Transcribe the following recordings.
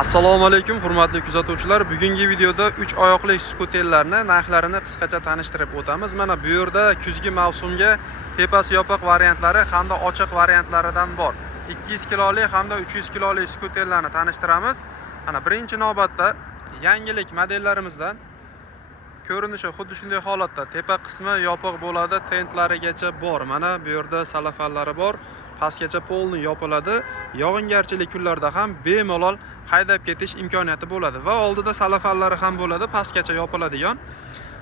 Assalomu alaykum hurmatli kuzatuvchilar. Bugungi videoda 3 oyoqli skuterlarni narxlarini qisqacha tanishtirib o'tamiz. Mana bu yerda kuzgi mavsumga tepasi yopiq variantlari hamda ochiq variantlaridan bor. 200 kilolik hamda 300 kilolik skuterlarni tanishtiramiz. Mana birinchi navbatda yangilik modellarimizdan ko'rinishi xuddi shunday holatda. Tepa qismi yopiq bo'ladi, tentlarigacha bor. Mana bu yerda salafallari bor. Pastgacha polni yopiladi. Yog'ingarchilik kunlarda ham bemalol haydab ketish imkoniyati bo'ladi va oldida salafallari ham bo'ladi, pastgacha yopiladigan.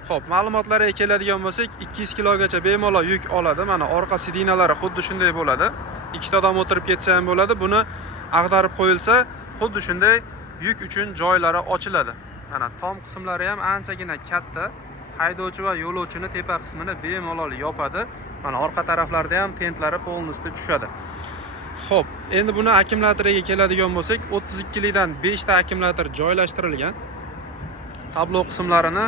Xo'p, ma'lumotlarga keladigan bo'lsak, 200 kilogacha bemalol yuk oladi. Mana orqa sidinalari xuddi shunday bo'ladi. Ikkita odam o'tirib ketsa ham bo'ladi. Buni ag'darib qo'yilsa, xuddi shunday yuk uchun joylari ochiladi. Mana tom qismlari ham anchagina katta. Haydovchi va yo'lovchini tepa qismini bemalol yopadi. Mana orqa taraflarda ham tentlari polnistda tushadi. Xo'p, endi buni akkumulyatoriga keladigan bo'lsak, 32 likdan 5 ta akkumulyator joylashtirilgan. Tablo qismlarini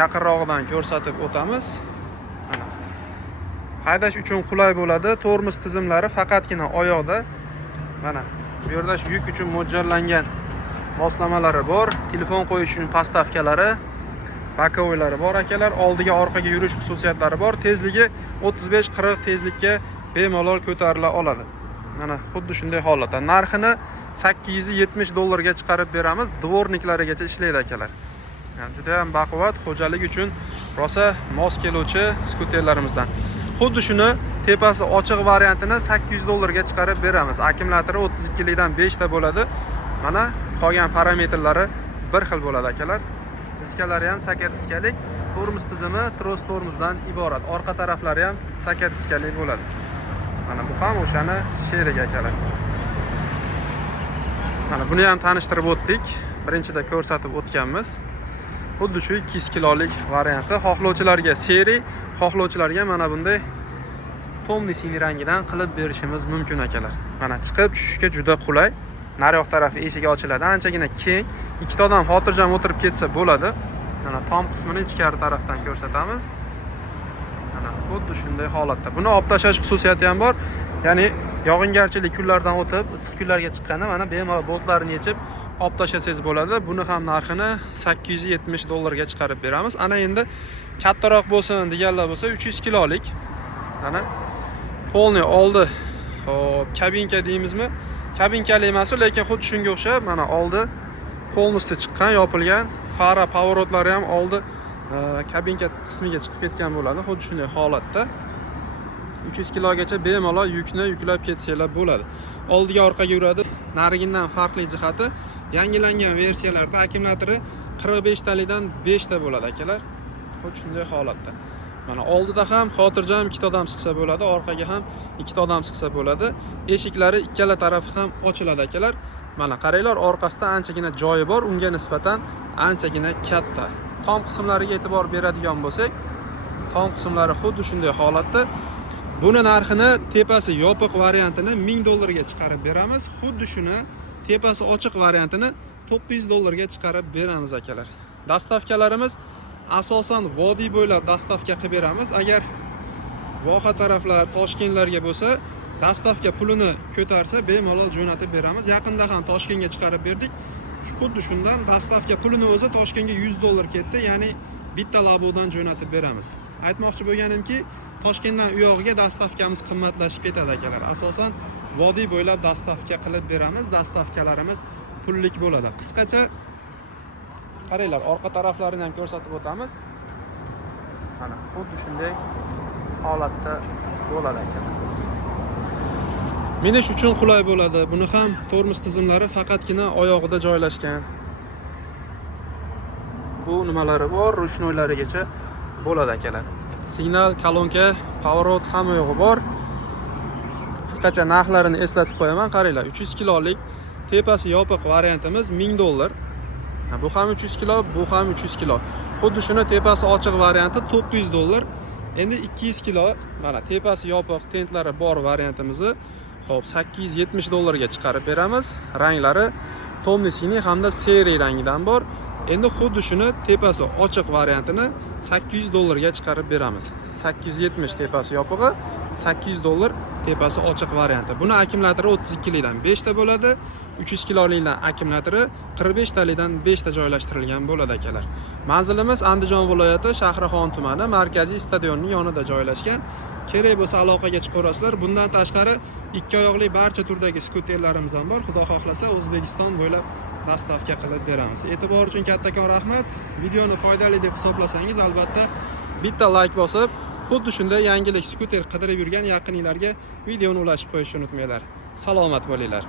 yaqinroqdan ko'rsatib o'tamiz. Mana haydash uchun qulay bo'ladi. Tormoz tizimlari faqatgina oyoqda. Mana bu yerda yuk uchun mo'ljallangan moslamalari bor. Telefon qo'yish uchun pastavkalari, bakovoylari bor akalar. Oldiga orqaga yurish xususiyatlari bor. Tezligi 35-40 tezlikka bemalol ko'tarila oladi. Mana xuddi shunday holatda. Narxini 870 dollarga chiqarib beramiz. Dvorniklarigacha ishlaydi akalar. Yani juda ham baquvvat, xo'jalik uchun rosa mos keluvchi skuterlarimizdan. Xuddi shuni tepasi ochiq variantini 800 dollarga chiqarib beramiz. Akkumulyatori 32 likdan 5 ta bo'ladi. Mana qolgan parametrlari bir xil bo'ladi akalar. Diskalari ham saka diskalik, tormoz tizimi tros tormozdan iborat. Orqa taraflari ham saka diskalik bo'ladi. Mana bu ham o'shani sherigi akalar. Mana buni ham tanishtirib o'tdik. Birinchida ko'rsatib o'tganmiz. Xuddi shu 200 kilolik varianti. Xohlovchilarga seri, xohlovchilarga mana bunday tomnisini rangidan qilib berishimiz mumkin akalar. Mana chiqib tushishga juda qulay. Naryoq tarafi eshigi ochiladi, anchagina keng. Ikkita odam xotirjam o'tirib ketsa bo'ladi. Mana tom qismini ichkari tarafdan ko'rsatamiz. Mana xuddi shunday holatda. Buni olib tashlash xususiyati ham bor. Ya'ni yog'ingarchilik kunlardan o'tib, issiq kunlarga chiqqanda mana bemalol boltlarini yechib olib tashlasangiz bo'ladi. Buni ham narxini 870 dollarga chiqarib beramiz. Ana endi kattaroq bo'lsin deganlar bo'lsa 300 kilolik. Mana polni oldi. Xo'p, kabinka deymizmi? Kabinkali emas, lekin xuddi shunga o'xshab, mana oldi polnistda chiqqan, yopilgan, fara pavorotlari ham oldi kabinka qismiga chiqib ketgan bo'ladi. Xuddi shunday holatda 300 kilogacha bemalol yukni yuklab ketsanglar bo'ladi. Oldiga orqaga yuradi. Narigindan farqli jihati, yangilangan versiyalarda akkumulyatori 45 talikdan 5 ta bo'ladi akalar. Xuddi shunday holatda. Mana oldida ham xotirjam ikkita odam chiqsa bo'ladi, orqaga ham ikkita odam chiqsa bo'ladi. Eshiklari ikkala tarafi ham ochiladi akalar. Mana qaranglar, orqasida anchagina joyi bor, unga nisbatan anchagina katta. Tom qismlariga e'tibor beradigan bo'lsak, tom qismlari xuddi shunday holatda. Buni narxini tepasi yopiq variantini 1000 dollarga chiqarib beramiz. Xuddi shuni tepasi ochiq variantini 900 dollarga chiqarib beramiz akalar. Dastavkalarimiz asosan vodiy bo'ylab dastavka qilib beramiz. Agar voha taraflar, Toshkentlarga bo'lsa, dastavka pulini ko'tarsa bemalol jo'natib beramiz. Yaqinda ham Toshkentga chiqarib berdik. Xuddi shundan dastavka pulini o'zi Toshkentga 100 dollar ketdi, ya'ni bitta labodan jo'natib beramiz. Aytmoqchi bo'lganimki, Toshkentdan u yog'iga dastavkamiz qimmatlashib ketadi akalar. Asosan vodiy bo'ylab dastavka qilib beramiz. Dastavkalarimiz pullik bo'ladi. Qisqacha qaranglar, orqa taraflarini ham ko'rsatib o'tamiz. Mana xuddi shunday holatda bo'ladi akalar. Minish uchun qulay bo'ladi. Buni ham tormoz tizimlari faqatgina oyog'ida joylashgan. Bu nimalari bor, ruchnoylarigacha bo'ladi akalar. Signal, kolonka, pavorot hamma yo'g'i bor. Qisqacha narxlarini eslatib qo'yaman. Qaranglar, 300 kilolik tepasi yopiq variantimiz 1000 dollar. Bu ham 300 kilo, bu ham 300 kilo. Xuddi shuni tepasi ochiq varianti 900 dollar. Endi 200 kilo, mana tepasi yopiq tentlari bor variantimizni xo'p 870 dollarga chiqarib beramiz. Ranglari tomnisini hamda seri rangidan bor. Endi xuddi shuni tepasi ochiq variantini 800 dollarga chiqarib beramiz. 870 tepasi yopig'i, 800 dollar tepasi ochiq varianti. Buni akkumulyatori 32 likdan 5 ta bo'ladi. 300 kilolikdan akkumulyatori 45 talikdan 5 ta joylashtirilgan bo'ladi akalar. Manzilimiz Andijon viloyati Shahrixon tumani, markaziy stadionning yonida joylashgan. Kerak bo'lsa aloqaga chiqaverasizlar. Bundan tashqari ikki oyoqli barcha turdagi skuterlarimiz ham bor. Xudo xohlasa O'zbekiston bo'ylab dastavka qilib beramiz. E'tibor uchun kattakon rahmat. Videoni foydali deb hisoblasangiz, albatta bitta like bosib, xuddi shunday yangilik skuter qidirib yurgan yaqininglarga videoni ulashib qo'yishni unutmanglar. Salomat bo'linglar.